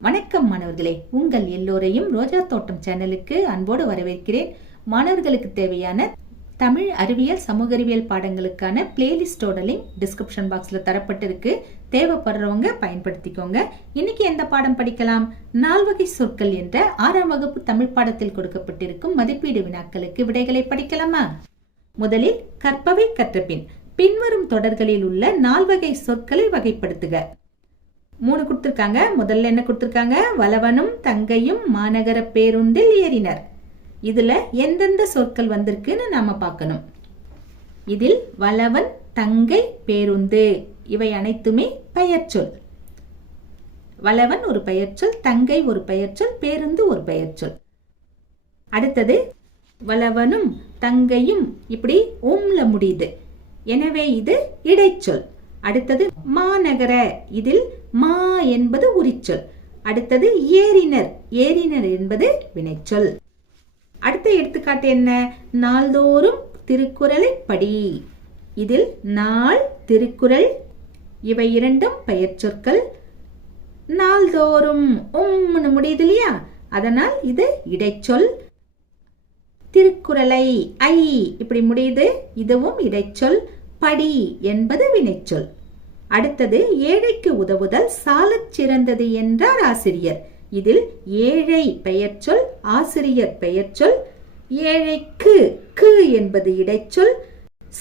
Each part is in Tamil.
வணக்கம் மாணவர்களே, உங்கள் எல்லோரையும் ரோஜா தோட்டம் சேனலுக்கு அன்போடு வரவேற்கிறேன். மாணவர்களுக்கு தேவையான தமிழ், அறிவியல், சமூக அறிவியல் பாடங்களுக்கான பிளேலிஸ்டோட லிங்க் டிஸ்கிரிப்ஷன் பாக்ஸ்ல தரப்பட்டிருக்கு. தேவைப்படுறவங்க பயன்படுத்திக்கோங்க. இன்னைக்கு எந்த பாடம் படிக்கலாம்? நால்வகை சொற்கள் என்ற 6ஆம் வகுப்பு தமிழ் பாடத்தில் கொடுக்கப்பட்டிருக்கும் மதிப்பீடு வினாக்களுக்கு விடைகளை படிக்கலாமா? முதலில் கற்பவை கற்றபின் பின்வரும் தொடர்களில் உள்ள 4 வகை சொற்களை வகைப்படுத்துக. 3 கொடுத்திருக்காங்க. முதல்ல என்ன கொடுத்திருக்காங்க? வளவனும் தங்கையும் மாநகர பேருந்தில் ஏறினர். இதுல எந்தெந்த சொற்கள் வந்திருக்குன்னு நாம பார்க்கணும். இதில் வளவன், தங்கை, பேருந்து இவை அனைத்துமே பெயர்ச்சொல். வளவன் ஒரு பெயர்ச்சொல், தங்கை ஒரு பெயர்ச்சொல், பேருந்து ஒரு பெயர்ச்சொல். அடுத்தது வளவனும் தங்கையும் இப்படி உம்ல முடியுது, எனவே இது இடைச்சொல். அடுத்தது மாநகர, இதில் மா என்பது உரிச்சொல். அடுத்தது ஏறினர், ஏறினர் என்பது வினைச்சொல். அடுத்த எடுத்துக்காட்டு என்ன? நாள்தோறும் திருக்குறளை படி. இதில் நாள், திருக்குறள் இவை இரண்டும் பெயர் சொற்கள். நாள்தோறும் உம்னு முடியுது இல்லையா, அதனால் இது இடைச்சொல். திருக்குறளை ஐ இப்படி முடியுது, இதுவும் இடைச்சொல். படி என்பது வினைச்சொல். அடுத்தது ஏழைக்கு உதவுதல் சாலச் சிறந்தது என்றார் ஆசிரியர். இதில் ஏழை பெயர்ச்சொல், ஆசிரியர் பெயர்ச்சொல். ஏழைக்கு கு என்பது இடைச்சொல்.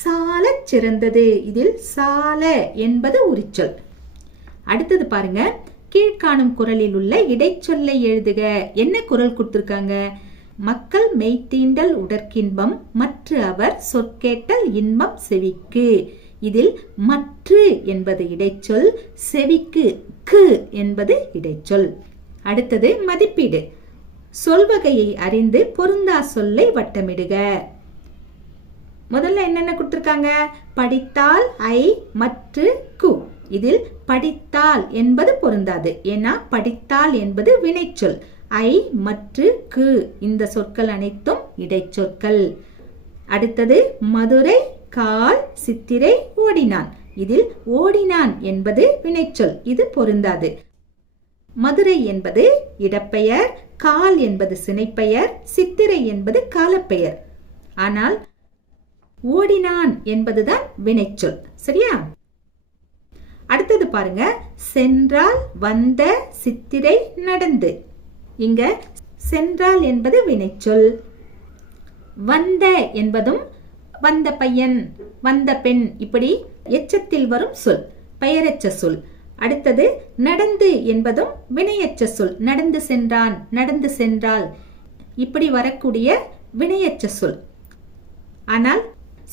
சாலச் சிறந்தது, இதில் சால என்பது உரிச்சொல். அடுத்தது பாருங்க, கீழ்காணும் குறளில் உள்ள இடைச்சொல்லை எழுதுக. என்ன குறள் கொடுத்திருக்காங்க? மக்கள் மெய்த்தீண்டல் உடற்கின்பம் மற்ற அவர் சொற்கேட்டல் இன்பம் செவிக்கு. இதில் மற்று என்பது இடைச்சொல், செவிக்கு கு என்பது இடைச்சொல். அடுத்தது மதிப்பீடு. சொல்வகையை அறிந்து பொருந்தா சொல்லை வட்டமிடுக. முதல்ல என்னென்ன கொடுத்திருக்காங்க? படித்தால் ஐ மற்று கு. இதில் படித்தால் என்பது பொருந்தாது, ஏன்னா படித்தால் என்பது வினைச்சொல். ஐ மற்று கு இந்த சொற்கள் அனைத்தும் இடைச்சொற்கள். அடுத்தது மதுரை, கால், சித்திரை, ஓடினான். இதில் ஓடினான் என்பது வினைச்சொல், இது பொருந்தாது. மதுரை என்பது இடப்பெயர், கால் என்பது சினைப்பெயர், சித்திரை என்பது காலப்பெயர். ஆனால் ஓடினான் என்பதுதான் வினைச்சொல். சரியா? அடுத்தது பாருங்க, சென்றால், வந்த, சித்திரை, நடந்து. இங்க சென்றால் என்பது வினைச்சொல். வந்த என்பதும் வந்த பையன், வந்த பெண் இப்படி எச்சத்தில் வரும் சொல், பெயரெச்ச சொல். அடுத்தது நடந்து என்பதும் வினையெச்ச சொல். நடந்து சென்றான், நடந்து சென்றாள் இப்படி வரக்கூடிய வினையெச்ச சொல். ஆனால்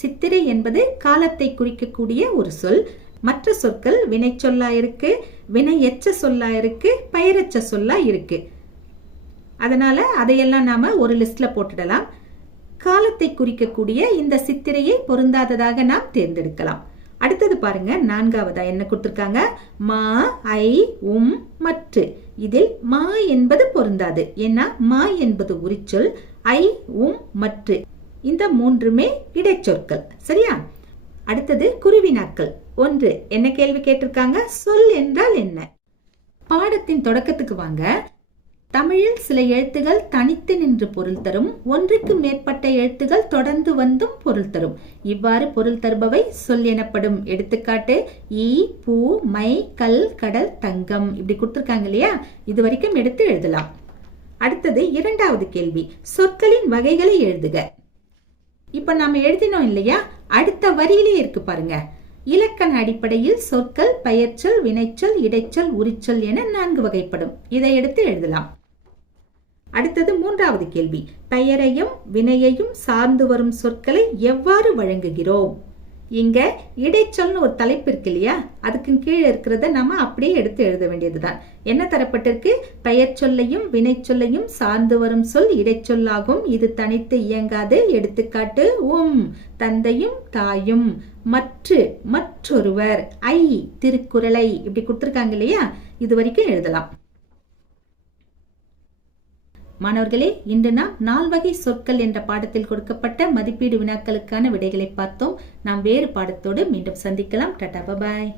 சித்திரை என்பது காலத்தை குறிக்கக்கூடிய ஒரு சொல். மற்ற சொற்கள் வினைச்சொல்லா இருக்கு, வினையெச்ச சொல்லா இருக்கு, பெயரெச்ச சொல்லா இருக்கு. அதனால அதையெல்லாம் நாம ஒரு லிஸ்ட்ல போட்டுடலாம். காலத்தை குறிக்கக்கூடிய இந்த சித்திரையை பொருந்தாததாக நாம் தேர்ந்தெடுக்கலாம். அடுத்தது பாருங்க, 4வதா என்ன கொடுத்திருக்காங்க? மா, ஐ, உம், மற்று. இதில் மா என்பது பொருந்தாது, ஏன்னா மா என்பது உரிச்சொல். ஐ, உம், மற்று இந்த 3மே இடைச்சொற்கள். சரியா? அடுத்தது குருவினாக்கள். 1 என்ன கேள்வி கேட்டிருக்காங்க? சொல் என்றால் என்ன? பாடத்தின் தொடக்கத்துக்கு வாங்க. தமிழில் சில எழுத்துகள் தனித்து நின்று பொருள் தரும், ஒன்றுக்கு மேற்பட்ட எழுத்துகள் தொடர்ந்து வந்தும் பொருள் தரும். இவ்வாறு பொருள் தருபவை சொல் எனப்படும். எடுத்துக்காட்டு ஈ, பூ, மை, கல், கடல், தங்கம் இப்படி கொடுத்திருக்காங்க இல்லையா, இது வரைக்கும் எடுத்து எழுதலாம். அடுத்தது 2வது கேள்வி, சொற்களின் வகைகளை எழுதுக. இப்ப நாம எழுதினோம் இல்லையா, அடுத்த வரியிலே இருக்கு பாருங்க. இலக்கண அடிப்படையில் சொற்கள் பெயர்ச்சொல், வினைச்சொல், இடைச்சொல், உரிச்சொல் என 4 வகைப்படும். இதை எடுத்து எழுதலாம். அடுத்தது 3வது கேள்வி, பெயரையும் வினையையும் சார்ந்து வரும் சொற்களை எவ்வாறு வழங்குகிறோம்? இங்க இடைச்சொல்னு ஒரு தலைப்பு இருக்கு இல்லையா, அதுக்கு கீழே இருக்கிறத நாம அப்படியே எடுத்து எழுத வேண்டியதுதான். என்ன தரப்பட்டிருக்கு? பெயர் சொல்லையும் வினைச்சொல்லையும் சார்ந்து வரும் சொல் இடைச்சொல்லாகும், இது தனித்து இயங்காது. எடுத்துக்காட்டு உம், தந்தையும் தாயும், மற்று, மற்றொருவர், ஐ, திருக்குறளை இப்படி கொடுத்திருக்காங்க இல்லையா, இது வரைக்கும் எழுதலாம். மாணவர்களே, இன்று நாம் 4 வகை சொற்கள் என்ற பாடத்தில் கொடுக்கப்பட்ட மதிப்பீடு வினாக்களுக்கான விடைகளை பார்த்தோம். நாம் வேறு பாடத்தோடு மீண்டும் சந்திக்கலாம். டாடா, பாய்.